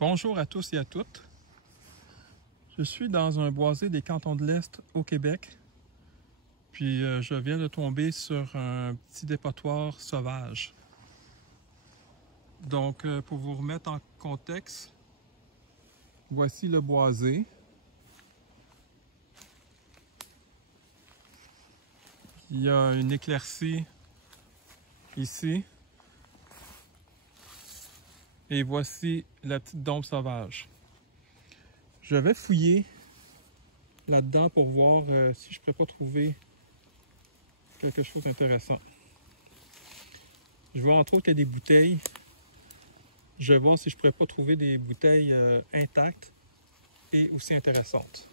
Bonjour à tous et à toutes. Je suis dans un boisé des Cantons de l'Est au Québec. Puis je viens de tomber sur un petit dépotoir sauvage. Donc pour vous remettre en contexte, voici le boisé. Il y a une éclaircie ici. Et voici la petite dombe sauvage. Je vais fouiller là-dedans pour voir si je ne peux pas trouver quelque chose d'intéressant. Je vois entre autres qu'il y a des bouteilles. Je vais voir si je ne pourrais pas trouver des bouteilles intactes et aussi intéressantes.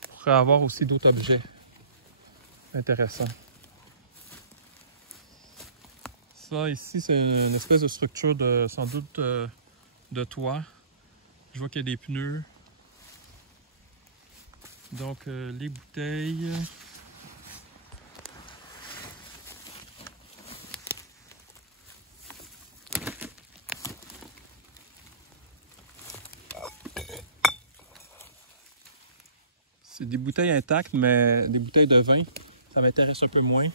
Je pourrais avoir aussi d'autres objets intéressants. Ça ici, c'est une espèce de structure de sans doute de toit. Je vois qu'il y a des pneus. Donc les bouteilles. C'est des bouteilles intactes, mais des bouteilles de vin, ça m'intéresse un peu moins.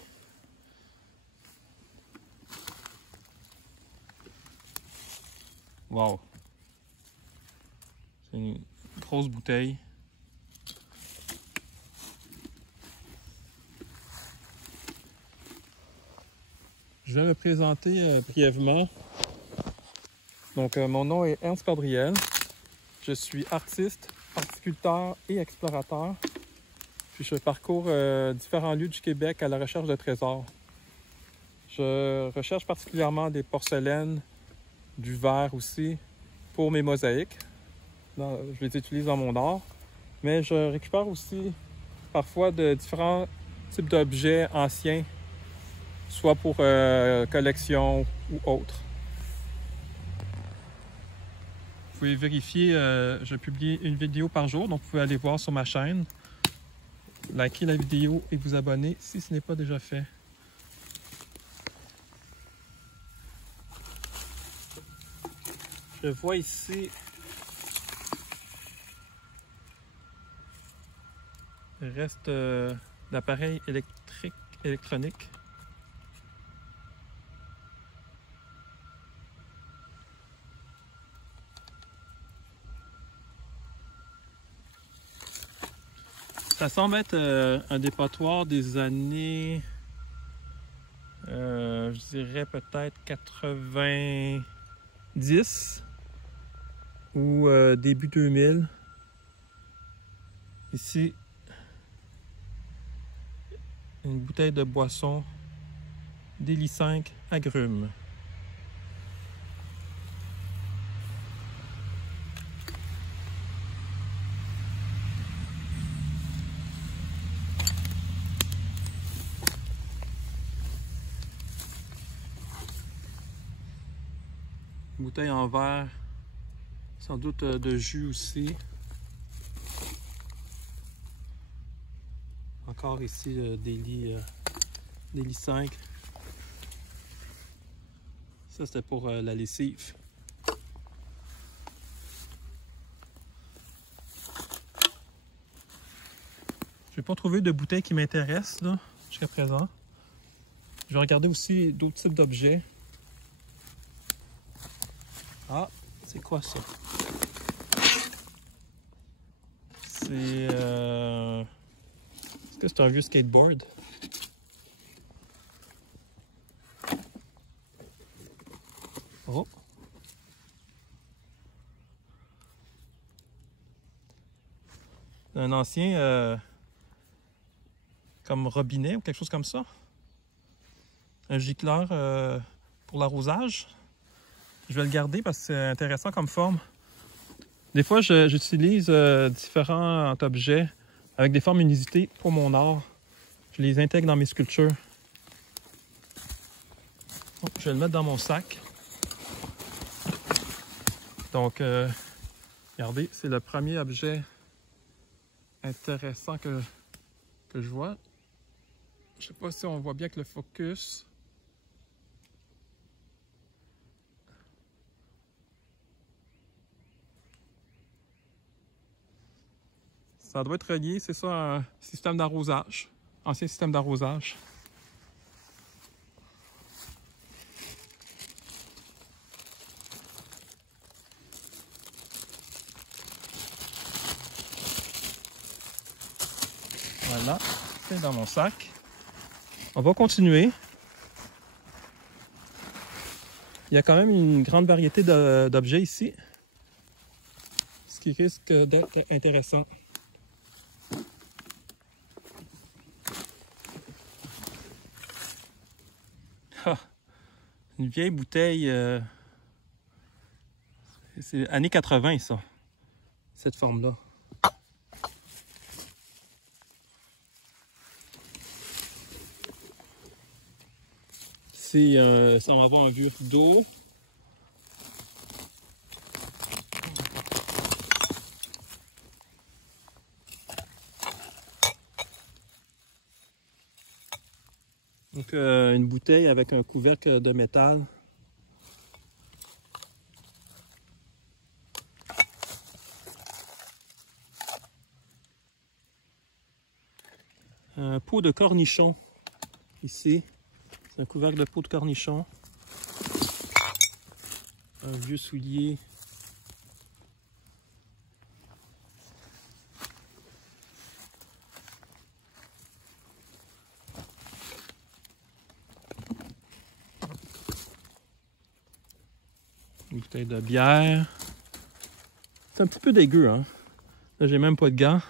Wow! C'est une grosse bouteille. Je vais me présenter brièvement. Donc, mon nom est Ernst Cordriel. Je suis artiste, horticulteur et explorateur. Puis je parcours différents lieux du Québec à la recherche de trésors. Je recherche particulièrement des porcelaines, du verre aussi, pour mes mosaïques. Je les utilise dans mon art. Mais je récupère aussi parfois de différents types d'objets anciens, soit pour collection ou autre. Vous pouvez vérifier, je publie une vidéo par jour, donc vous pouvez aller voir sur ma chaîne. Likez la vidéo et vous abonner si ce n'est pas déjà fait. Je vois ici le reste d'appareils électroniques. Ça semble être un dépotoir des années, je dirais peut-être 90 ou début 2000. Ici, une bouteille de boisson Déli 5 agrumes. Bouteille en verre, sans doute de jus aussi. Encore ici Déli 5. Ça c'était pour la lessive. Je n'ai pas trouvé de bouteille qui m'intéresse jusqu'à présent. Je vais regarder aussi d'autres types d'objets. Ah, c'est quoi ça? C'est... Est-ce que c'est un vieux skateboard? Oh! Un ancien... comme robinet ou quelque chose comme ça. Un gicleur pour l'arrosage. Je vais le garder parce que c'est intéressant comme forme. Des fois, j'utilise différents objets avec des formes inusitées pour mon art. Je les intègre dans mes sculptures. Donc, je vais le mettre dans mon sac. Donc, regardez, c'est le premier objet intéressant que je vois. Je ne sais pas si on voit bien avec le focus. Ça doit être relié, c'est ça, un système d'arrosage. Ancien système d'arrosage. Voilà, c'est dans mon sac. On va continuer. Il y a quand même une grande variété d'objets ici, ce qui risque d'être intéressant. Ah, une vieille bouteille, c'est années 80 ça, cette forme-là. Ça va avoir un vieux d'eau. Donc une bouteille avec un couvercle de métal. Un pot de cornichon ici. C'est un couvercle de pot de cornichon. Un vieux soulier. Une bouteille de bière. C'est un petit peu dégueu, hein. Là, j'ai même pas de gants.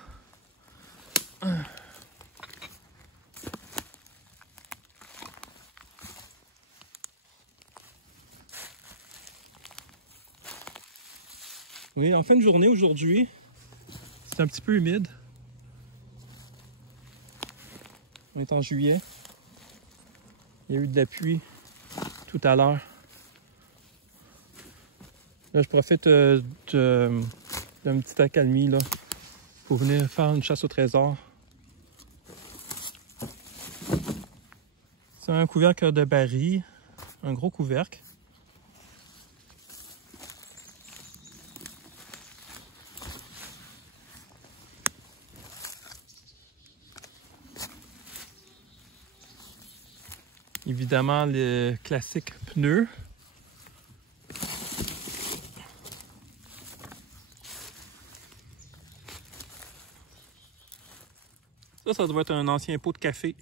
Oui, en fin de journée aujourd'hui, c'est un petit peu humide. On est en juillet. Il y a eu de la pluie tout à l'heure. Là, je profite d'un petit accalmie là, pour venir faire une chasse au trésor. C'est un couvercle de baril, un gros couvercle. Évidemment, les classiques pneus. Ça doit être un ancien pot de café.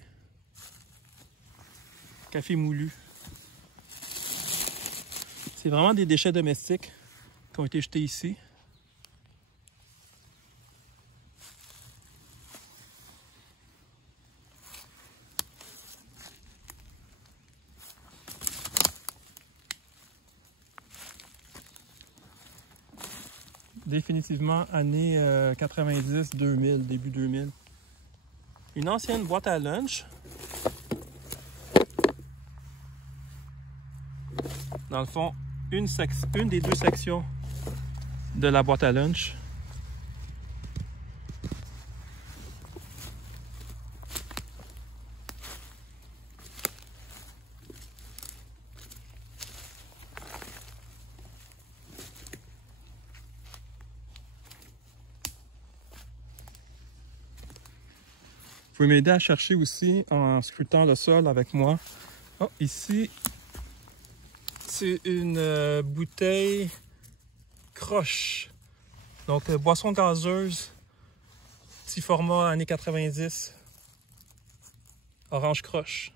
Café moulu. C'est vraiment des déchets domestiques qui ont été jetés ici. Définitivement années 90-2000, début 2000. Une ancienne boîte à lunch. Dans le fond, une des deux sections de la boîte à lunch. Vous pouvez m'aider à chercher aussi en scrutant le sol avec moi. Oh, ici, c'est une bouteille croche. Donc, boisson gazeuse, petit format années 90, orange croche.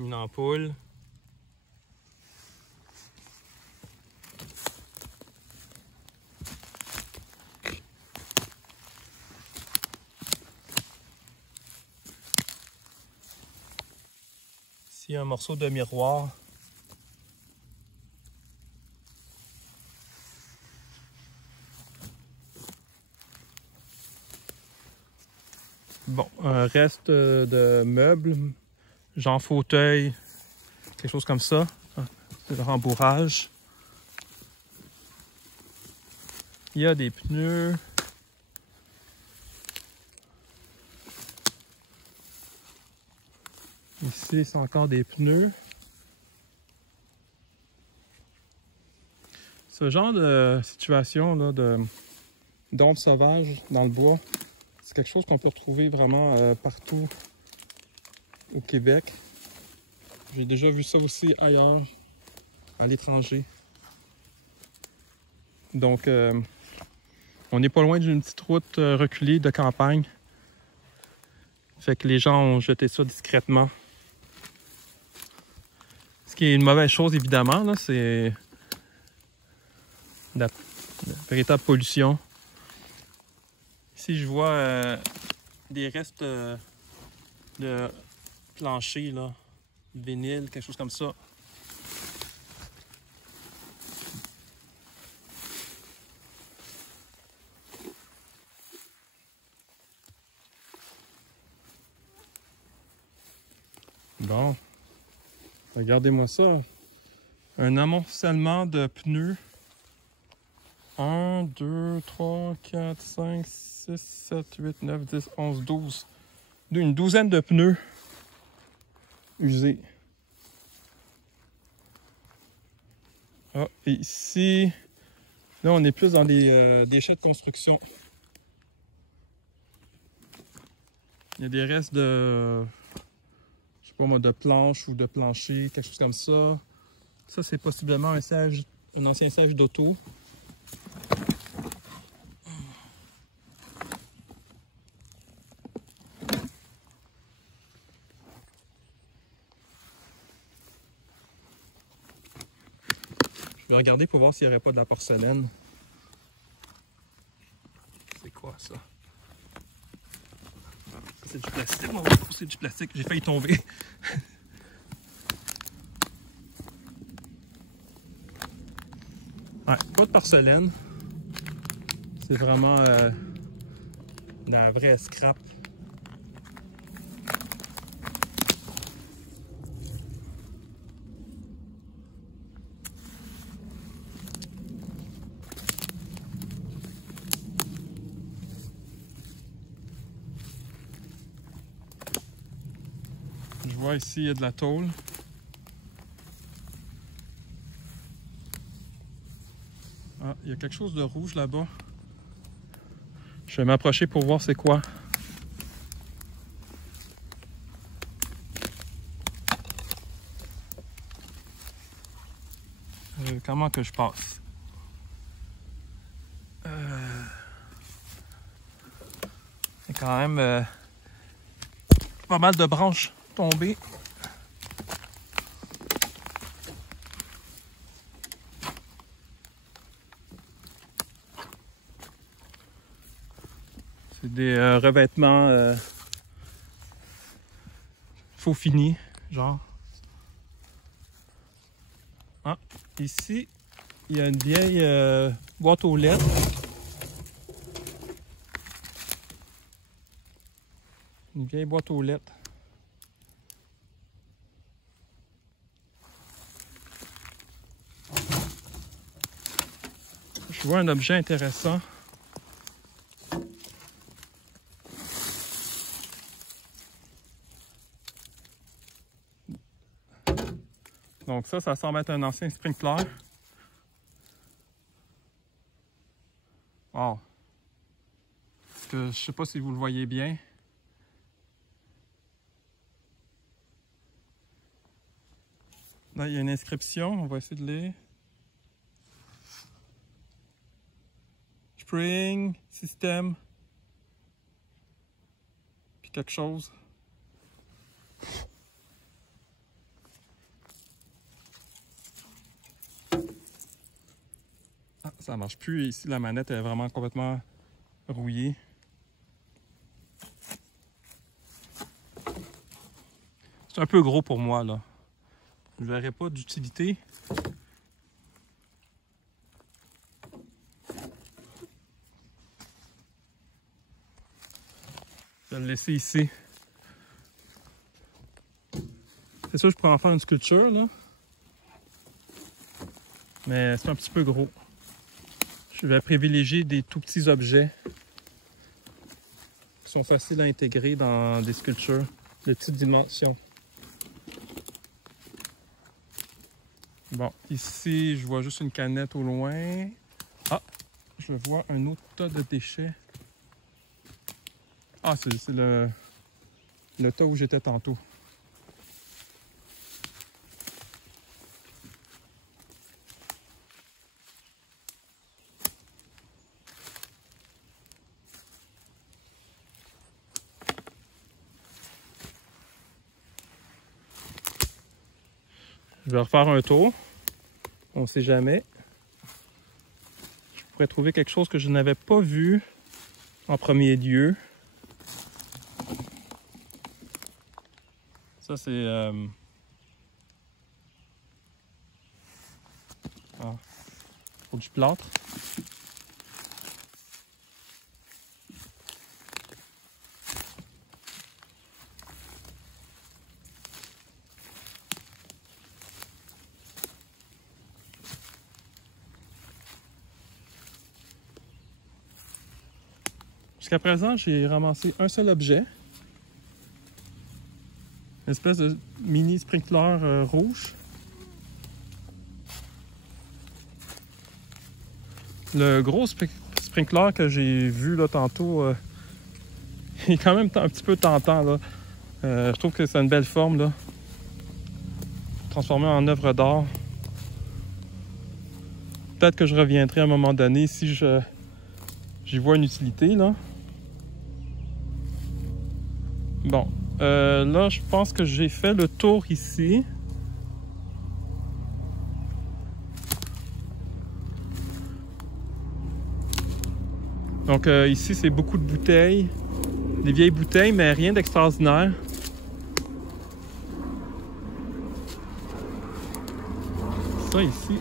Une ampoule. Ici, un morceau de miroir. Bon, un reste de meubles, genre fauteuil, quelque chose comme ça. C'est le rembourrage. Il y a des pneus. Ici, c'est encore des pneus. Ce genre de situation là, d'ombre sauvage dans le bois, c'est quelque chose qu'on peut retrouver vraiment partout au Québec. J'ai déjà vu ça aussi ailleurs, à l'étranger. Donc, on n'est pas loin d'une petite route reculée de campagne. Fait que les gens ont jeté ça discrètement. Ce qui est une mauvaise chose, évidemment, là, c'est la véritable pollution. Ici, je vois des restes de plancher, là, de vinyle, quelque chose comme ça. Bon, regardez-moi ça. Un amoncellement de pneus. 1, 2, 3, 4, 5, 6, 7, 8, 9, 10, 11, 12. Une douzaine de pneus usés. Ah, et ici, là, on est plus dans des déchets de construction. Il y a des restes de, je sais pas moi, de planches ou de plancher, quelque chose comme ça. Ça, c'est possiblement un ancien siège d'auto. Je vais regarder pour voir s'il n'y aurait pas de la porcelaine. C'est quoi ça? C'est du plastique. Oh, c'est du plastique. J'ai failli tomber. Ouais, pas de porcelaine. C'est vraiment de la vraie scrap. Je vois ici, il y a de la tôle. Ah, il y a quelque chose de rouge là-bas. Je vais m'approcher pour voir c'est quoi. Comment que je passe? Il y a quand même pas mal de branches tombées. C'est des revêtements faux finis, genre. Ah, ici, il y a une vieille boîte aux lettres. Une vieille boîte aux lettres. Je vois un objet intéressant. Donc ça semble être un ancien sprinkler. Wow. Je ne sais pas si vous le voyez bien. Là, il y a une inscription, on va essayer de lire. Spring, système, puis quelque chose. Ah, ça marche plus. Ici, la manette est vraiment complètement rouillée. C'est un peu gros pour moi, là. Je ne verrai pas d'utilité. Je vais le laisser ici. C'est sûr, je pourrais en faire une sculpture, là. Mais c'est un petit peu gros. Je vais privilégier des tout petits objets qui sont faciles à intégrer dans des sculptures de petites dimensions. Bon, ici, je vois juste une canette au loin. Ah, je vois un autre tas de déchets. Ah, c'est le tas où j'étais tantôt. Je vais refaire un tour. On ne sait jamais. Je pourrais trouver quelque chose que je n'avais pas vu en premier lieu. Ça, c'est... pour du plâtre. Jusqu'à présent, j'ai ramassé un seul objet. Une espèce de mini sprinkler rouge. Le gros sprinkler que j'ai vu là tantôt, il est quand même un petit peu tentant là. Je trouve que c'est une belle forme là. Transformé en œuvre d'art. Peut-être que je reviendrai à un moment donné si j'y vois une utilité là. Bon, là je pense que j'ai fait le tour ici. Donc ici c'est beaucoup de bouteilles, des vieilles bouteilles, mais rien d'extraordinaire. Ça ici.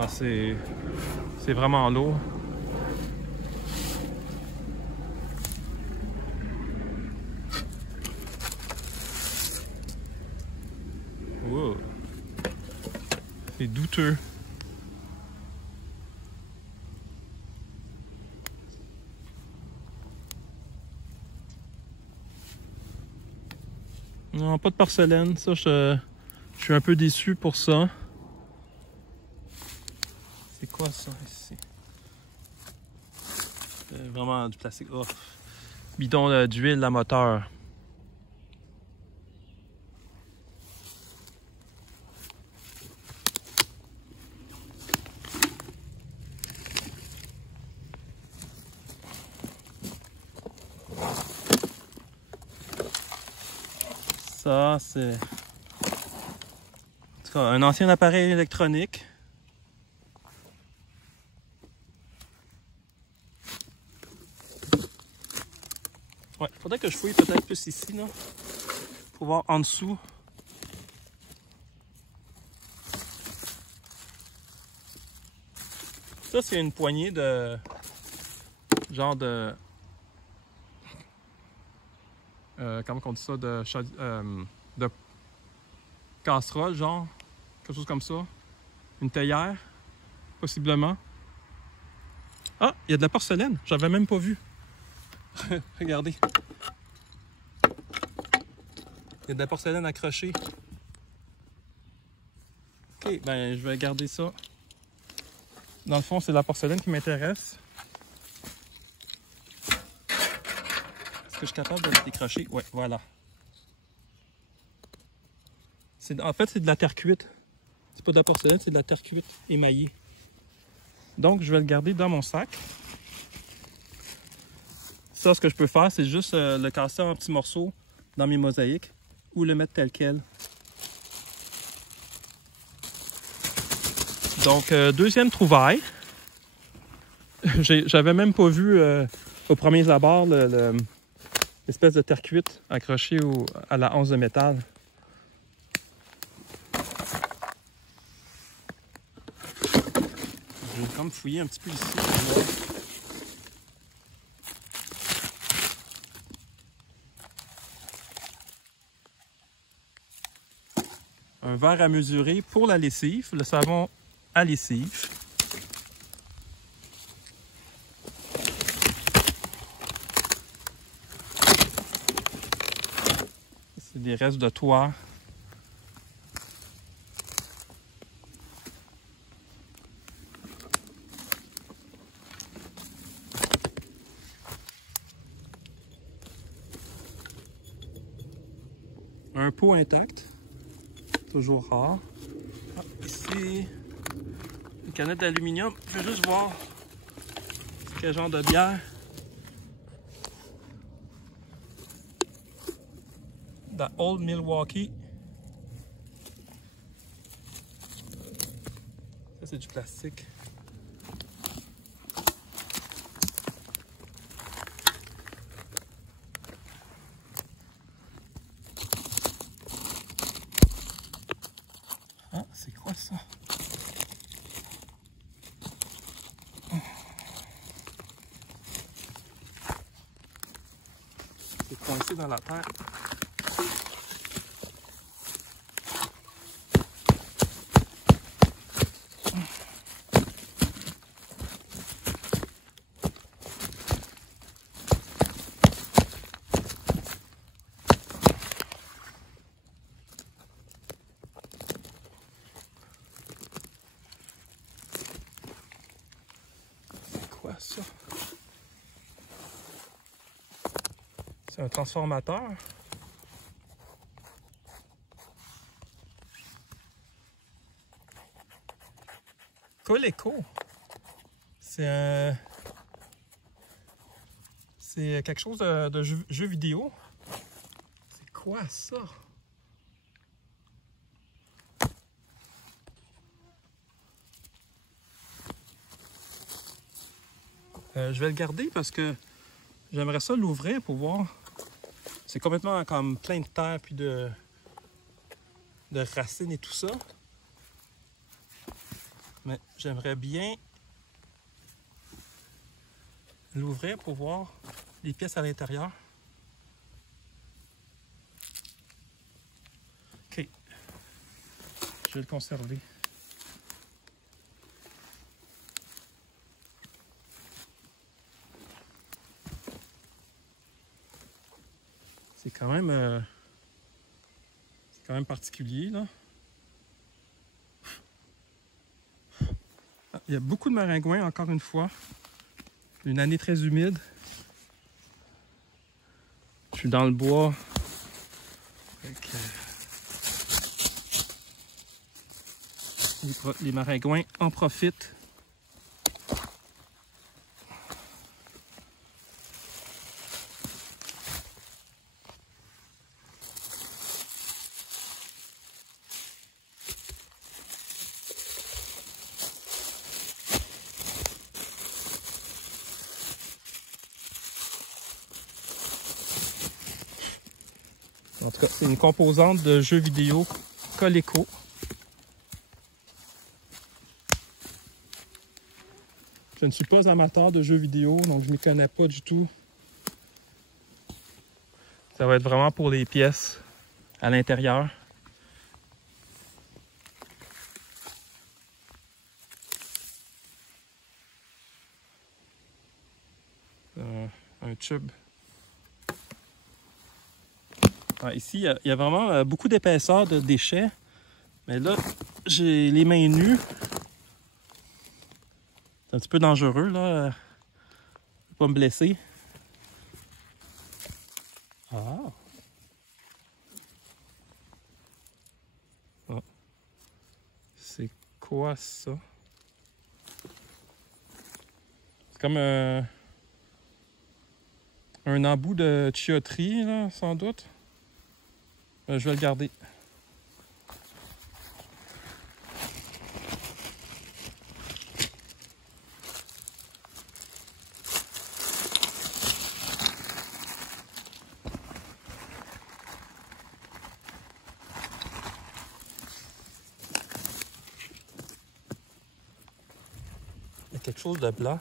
Ah, c'est vraiment lourd. Wow. C'est douteux. Non, pas de porcelaine. Ça, je suis un peu déçu pour ça. C'est quoi ça ici? Vraiment du plastique. Oh. Bidon d'huile à moteur. Ça, c'est... En tout cas, un ancien appareil électronique. Ouais, faudrait que je fouille peut-être plus ici, là, pour voir en dessous. Ça, c'est une poignée de... genre de... comment on dit ça? De casserole, genre. Quelque chose comme ça. Une théière, possiblement. Ah, il y a de la porcelaine. J'avais même pas vu. Regardez. Il y a de la porcelaine accrochée. Ok, ben je vais garder ça. Dans le fond, c'est la porcelaine qui m'intéresse. Est-ce que je suis capable de la décrocher? Ouais, voilà. En fait, c'est de la terre cuite. C'est pas de la porcelaine, c'est de la terre cuite émaillée. Donc, je vais le garder dans mon sac. Ça, ce que je peux faire, c'est juste le casser en petits morceaux dans mes mosaïques ou le mettre tel quel. Donc, deuxième trouvaille. J'avais même pas vu au premier abord l'espèce de terre cuite accrochée à la anse de métal. Je vais comme fouiller un petit peu ici. Un verre à mesurer pour la lessive, le savon à lessive. C'est des restes de toit. Un pot intact, toujours rare. Ah, ici, une canette d'aluminium. Je vais juste voir quel genre de bière. The Old Milwaukee. Ça, c'est du plastique. Ah, c'est quoi ça? C'est coincé dans la terre. Ça. C'est un transformateur. Coleco. C'est quelque chose de jeu vidéo. C'est quoi ça? Je vais le garder parce que j'aimerais ça l'ouvrir pour voir. C'est complètement comme plein de terre puis de racines et tout ça. Mais j'aimerais bien l'ouvrir pour voir les pièces à l'intérieur. Ok. Je vais le conserver. C'est quand même particulier, là. Il y a beaucoup de maringouins, encore une fois. Une année très humide. Je suis dans le bois. Les maringouins en profitent. En tout cas, c'est une composante de jeux vidéo Coleco. Je ne suis pas amateur de jeux vidéo, donc je ne m'y connais pas du tout. Ça va être vraiment pour les pièces à l'intérieur. Un tube. Ah, ici, il y a vraiment beaucoup d'épaisseur de déchets. Mais là, j'ai les mains nues. C'est un petit peu dangereux, là. Je ne vais pas me blesser. Ah! Ah. C'est quoi ça? C'est comme un embout de tuyauterie, là, sans doute. Je vais le garder. Il y a quelque chose de blanc.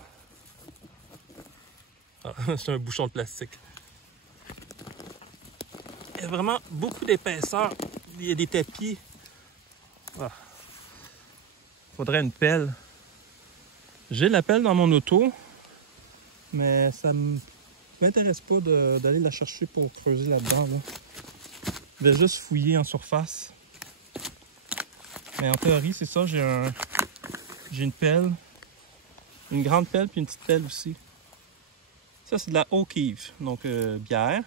Ah, c'est un bouchon de plastique. Il y a vraiment beaucoup d'épaisseur. Il y a des tapis. Ah. Faudrait une pelle. J'ai la pelle dans mon auto, mais ça m'intéresse pas d'aller la chercher pour creuser là-dedans. Là. Je vais juste fouiller en surface. Mais en théorie, c'est ça, j'ai une pelle. Une grande pelle puis une petite pelle aussi. Ça, c'est de la O'Keeffe, donc bière.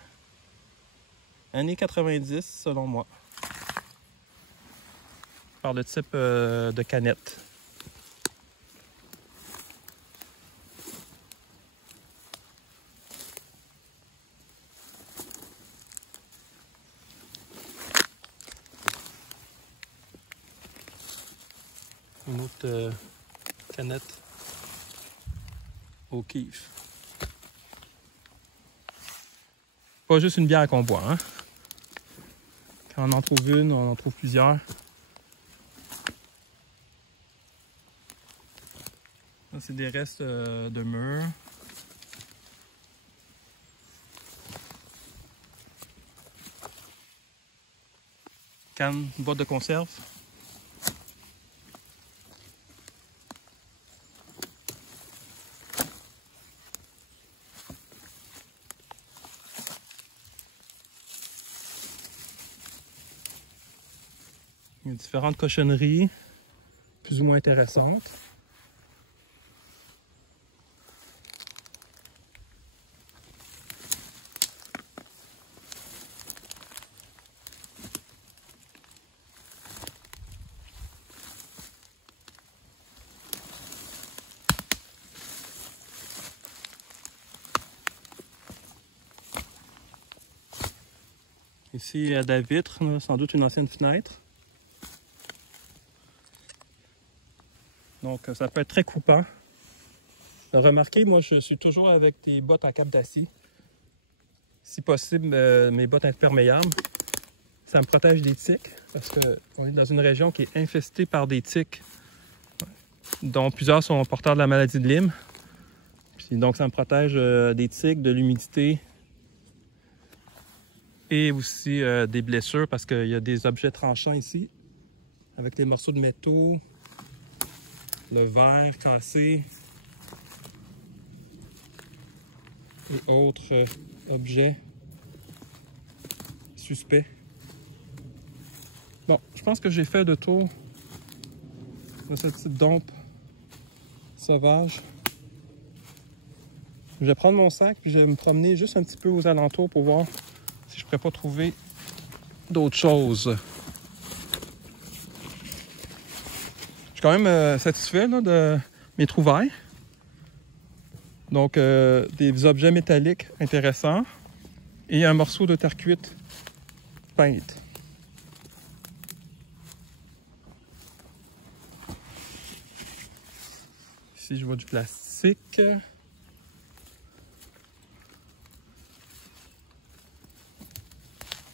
Années 90, selon moi. Par le type de canette. Une autre canette O'Keeffe. Pas juste une bière qu'on boit, hein? Quand on en trouve une, on en trouve plusieurs. Ça, c'est des restes de murs. Canne, boîte de conserve. Il y a différentes cochonneries, plus ou moins intéressantes. Ici, il y a de la vitre, sans doute une ancienne fenêtre. Donc, ça peut être très coupant. Remarquez, moi, je suis toujours avec des bottes en cape d'acier. Si possible, mes bottes imperméables. Ça me protège des tiques, parce qu'on est dans une région qui est infestée par des tiques, dont plusieurs sont porteurs de la maladie de Lyme. Puis, donc, ça me protège des tiques, de l'humidité et aussi des blessures, parce qu'il y a des objets tranchants ici, avec des morceaux de métaux, le verre cassé et autres objets suspects. Bon, je pense que j'ai fait le tour de cette petite dompe sauvage. Je vais prendre mon sac puis je vais me promener juste un petit peu aux alentours pour voir si je pourrais pas trouver d'autres choses. Je suis quand même satisfait là, de mes trouvailles. Donc, des objets métalliques intéressants et un morceau de terre cuite peinte. Ici, je vois du plastique. Je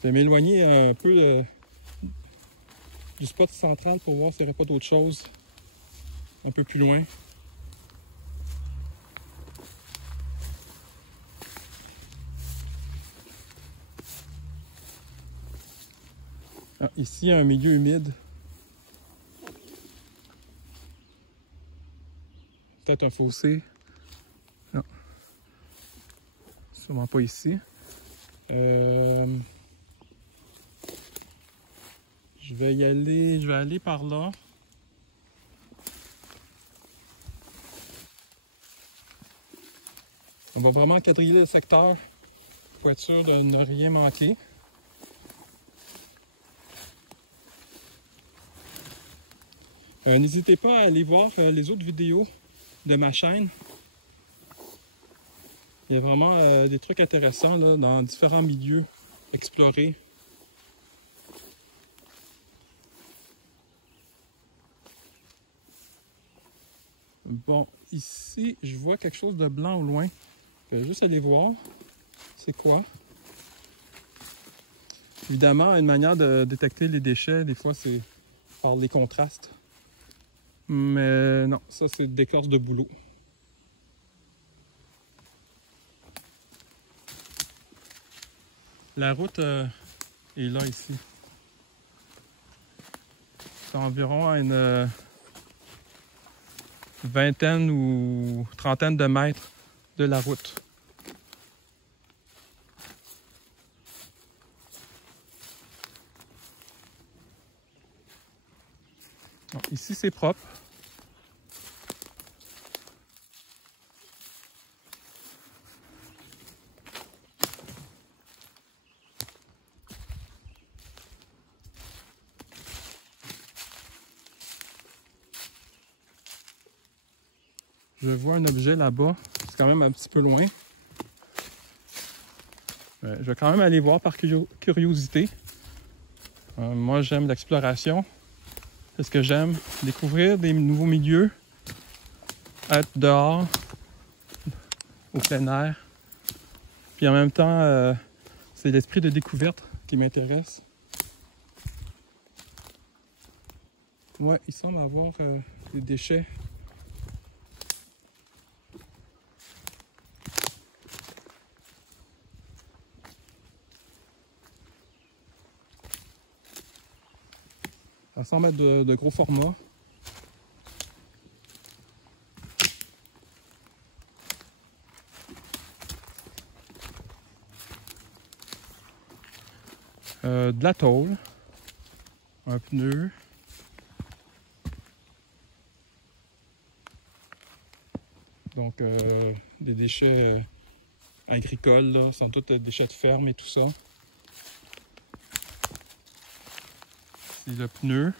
vais m'éloigner un peu du spot 130 pour voir s'il n'y aurait pas d'autre chose un peu plus loin. Ah, ici, un milieu humide. Peut-être un fossé. Non. Sûrement pas ici. Je vais aller par là. On va vraiment quadriller le secteur pour être sûr de ne rien manquer. N'hésitez pas à aller voir les autres vidéos de ma chaîne. Il y a vraiment des trucs intéressants là, dans différents milieux explorés. Bon, ici, je vois quelque chose de blanc au loin. Je vais juste aller voir c'est quoi. Évidemment, une manière de détecter les déchets, des fois, c'est par les contrastes. Mais non, ça, c'est d'écorce de bouleau. La route est là, ici. C'est environ à une vingtaine ou trentaine de mètres de la route. Bon, ici, c'est propre. Je vois un objet là-bas. C'est quand même un petit peu loin. Je vais quand même aller voir par curiosité. Moi, j'aime l'exploration. C'est ce que j'aime. Découvrir des nouveaux milieux. Être dehors, au plein air. Puis en même temps, c'est l'esprit de découverte qui m'intéresse. Ouais, il semble avoir des déchets. Ça semble être de gros format. De la tôle. Un pneu. Donc, des déchets agricoles, là, sans doute des déchets de ferme et tout ça. C'est le pneu.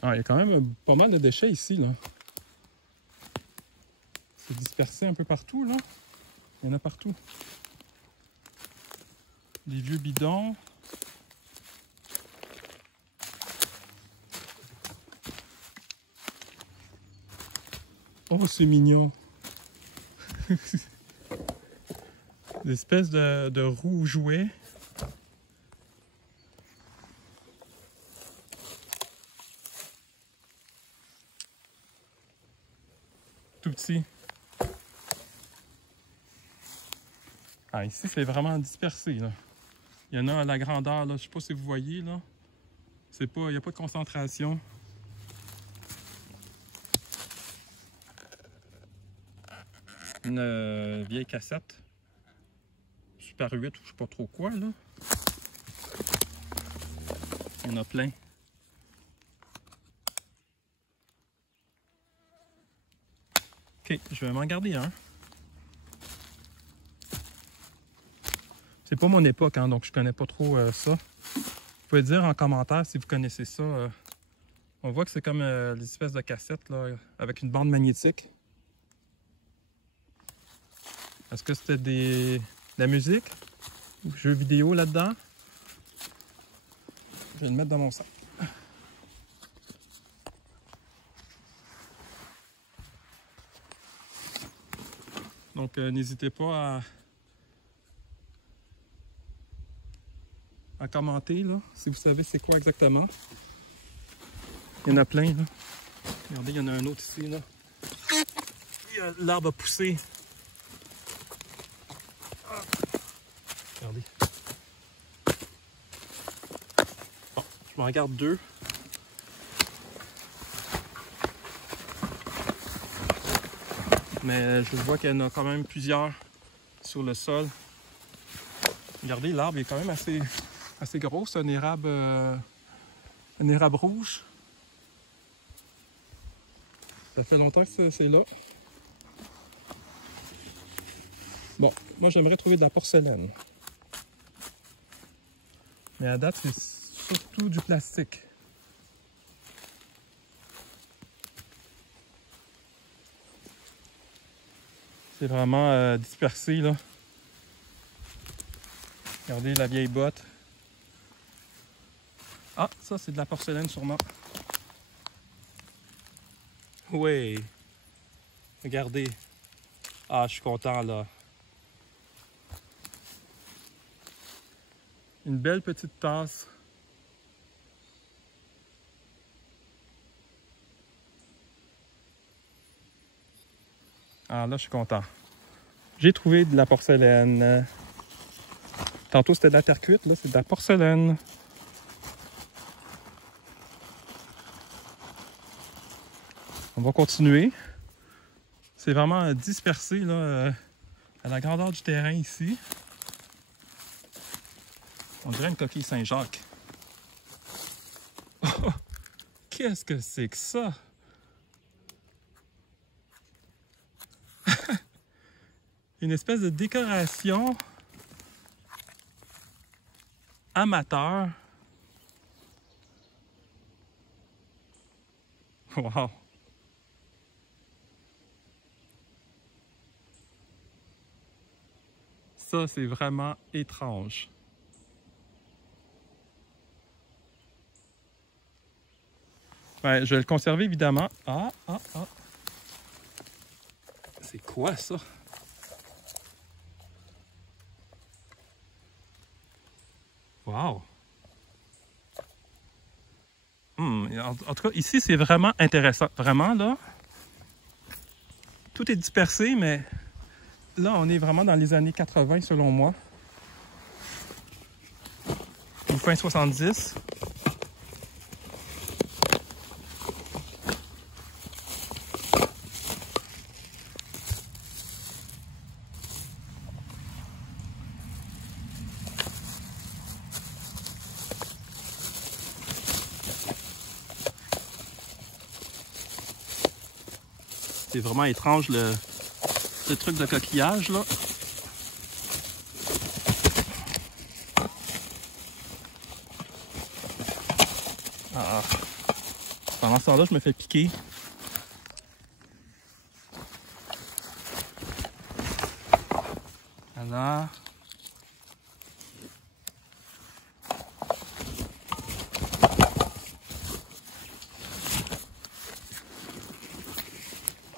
Ah, il y a quand même pas mal de déchets ici, là. C'est dispersé un peu partout, là. Il y en a partout. Des vieux bidons. Oh, c'est mignon. Des espèces de roues jouets. Tout petit. Ah, ici, c'est vraiment dispersé, là. Il y en a à la grandeur, là. Je sais pas si vous voyez, là. C'est pas, il n'y a pas de concentration. Une vieille cassette. Super 8 ou je sais pas trop quoi, là. Il y en a plein. Ok, je vais m'en garder un. C'est pas mon époque, hein, donc je connais pas trop ça. Vous pouvez dire en commentaire si vous connaissez ça. On voit que c'est comme l'espèce de cassette là, avec une bande magnétique. Est-ce que c'était de la musique? Ou jeux vidéo là-dedans? Je vais le mettre dans mon sac. Donc n'hésitez pas à commenter là, si vous savez c'est quoi exactement. Il y en a plein là. Regardez, il y en a un autre ici là. L'arbre a poussé. Regardez. Bon, je m'en garde deux. Mais je vois qu'il y en a quand même plusieurs sur le sol. Regardez, l'arbre est quand même assez gros. C'est un érable rouge. Ça fait longtemps que c'est là. Bon, moi j'aimerais trouver de la porcelaine. Mais à date, c'est surtout du plastique. C'est vraiment dispersé là. Regardez la vieille botte. Ah, ça c'est de la porcelaine sûrement. Oui. Regardez. Ah, je suis content là. Une belle petite tasse. Ah là, je suis content. J'ai trouvé de la porcelaine. Tantôt, c'était de la terre cuite. Là, c'est de la porcelaine. On va continuer. C'est vraiment dispersé là, à la grandeur du terrain ici. On dirait une coquille Saint-Jacques. Oh, qu'est-ce que c'est que ça? Une espèce de décoration amateur. Wow! Ça, c'est vraiment étrange. Ouais, je vais le conserver évidemment. Ah. C'est quoi ça? Wow! En tout cas, ici, c'est vraiment intéressant. Vraiment, là, tout est dispersé, mais là, on est vraiment dans les années 80, selon moi. Ou fin 70. C'est vraiment étrange, le truc de coquillage, là. Ah. Pendant ce temps-là, je me fais piquer. Voilà.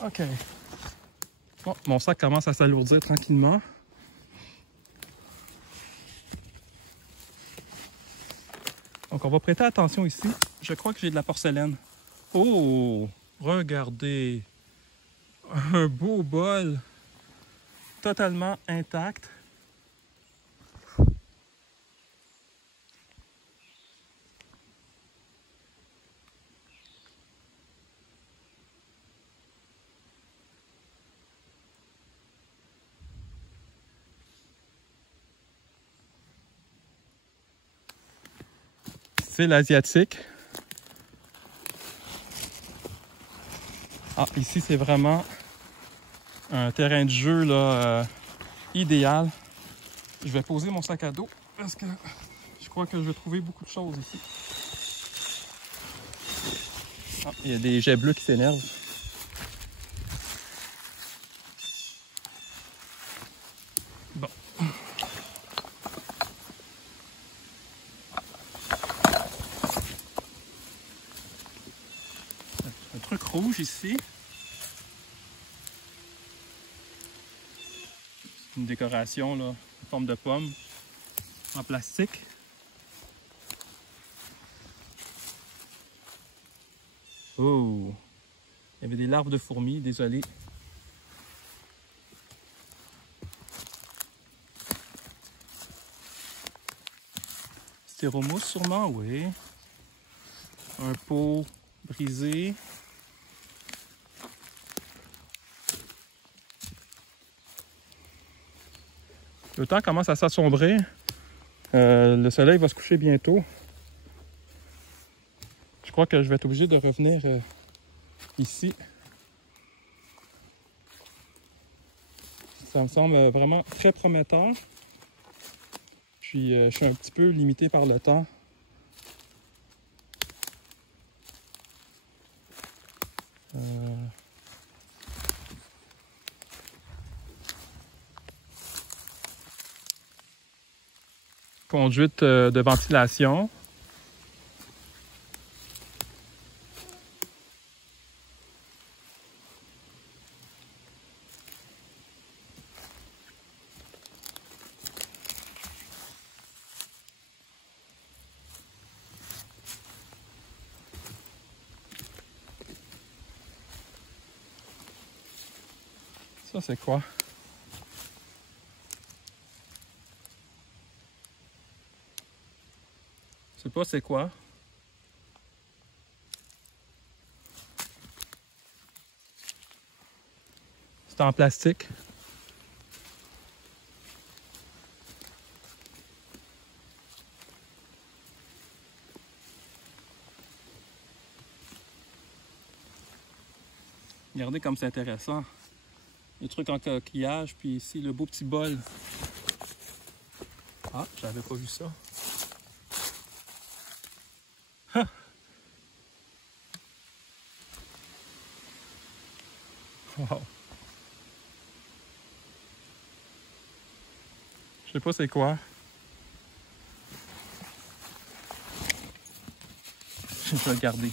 OK. Bon, mon sac commence à s'alourdir tranquillement. Donc, on va prêter attention ici. Je crois que j'ai de la porcelaine. Oh! Regardez! Un beau bol! Totalement intact. Style asiatique. Ah, ici, c'est vraiment un terrain de jeu là, idéal. Je vais poser mon sac à dos parce que je crois que je vais trouver beaucoup de choses ici. Ah, il y a des jets bleus qui s'énervent. Bon. Un truc rouge ici. Une décoration là, en forme de pomme en plastique. Oh! Il y avait des larves de fourmis, désolé. Styromousse sûrement, oui. Un pot brisé. Le temps commence à s'assombrer. Le soleil va se coucher bientôt. Je crois que je vais être obligé de revenir ici. Ça me semble vraiment très prometteur. Puis je suis un petit peu limité par le temps. Conduite de ventilation. Ça, c'est quoi? Je sais pas c'est quoi. C'est en plastique. Regardez comme c'est intéressant. Les trucs en coquillage, puis ici le beau petit bol. Ah, j'avais pas vu ça. Ha! Wow. Je sais pas c'est quoi. Je vais le garder.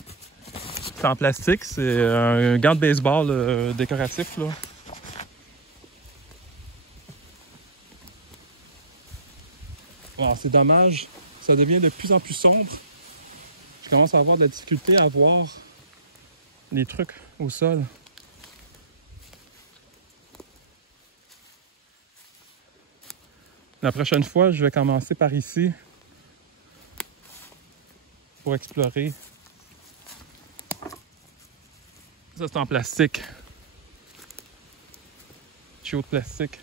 C'est en plastique, c'est un gant de baseball décoratif là. Wow, c'est dommage, ça devient de plus en plus sombre. Je commence à avoir de la difficulté à voir les trucs au sol. La prochaine fois, je vais commencer par ici pour explorer. Ça, c'est en plastique. Tuyau de plastique.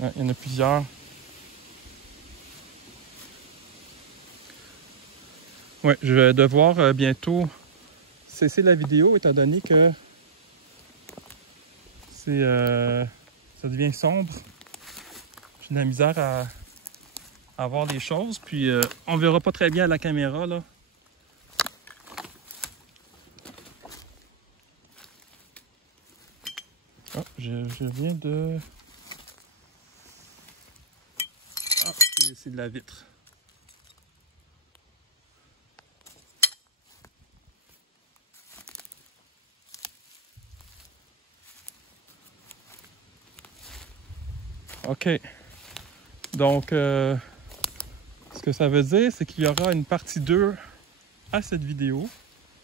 Ouais, il y en a plusieurs. Ouais, je vais devoir bientôt cesser la vidéo étant donné que c'est ça devient sombre. J'ai de la misère à voir les choses, puis on verra pas très bien à la caméra là. Oh, je viens de... Ah, c'est de la vitre. OK. Donc, ce que ça veut dire, c'est qu'il y aura une partie 2 à cette vidéo.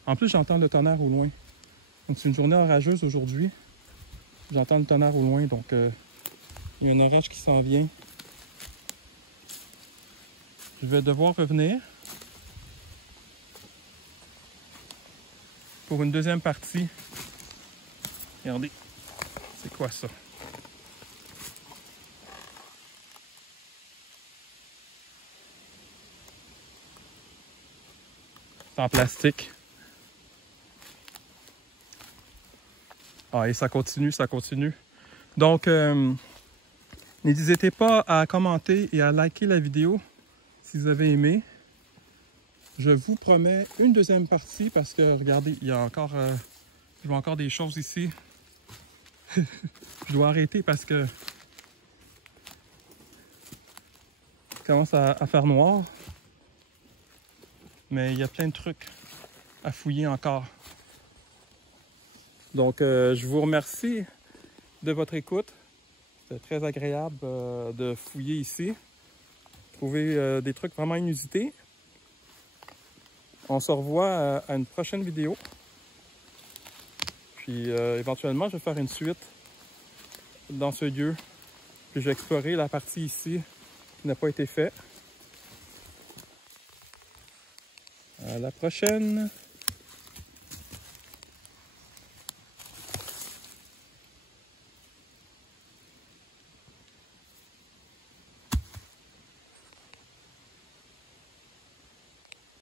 En plus, j'entends le tonnerre au loin. Donc, c'est une journée orageuse aujourd'hui. J'entends le tonnerre au loin, donc il y a un orage qui s'en vient. Je vais devoir revenir pour une deuxième partie. Regardez, c'est quoi ça? C'est en plastique. Ah, et ça continue, ça continue. Donc, n'hésitez pas à commenter et à liker la vidéo si vous avez aimé. Je vous promets une deuxième partie parce que, regardez, il y a encore, je vois encore des choses ici. Je dois arrêter parce que il commence à faire noir. Mais il y a plein de trucs à fouiller encore. Donc, je vous remercie de votre écoute. C'était très agréable de fouiller ici. Trouver des trucs vraiment inusités. On se revoit à une prochaine vidéo. Puis, éventuellement, je vais faire une suite dans ce lieu. Puis, je vais explorer la partie ici qui n'a pas été faite. À la prochaine!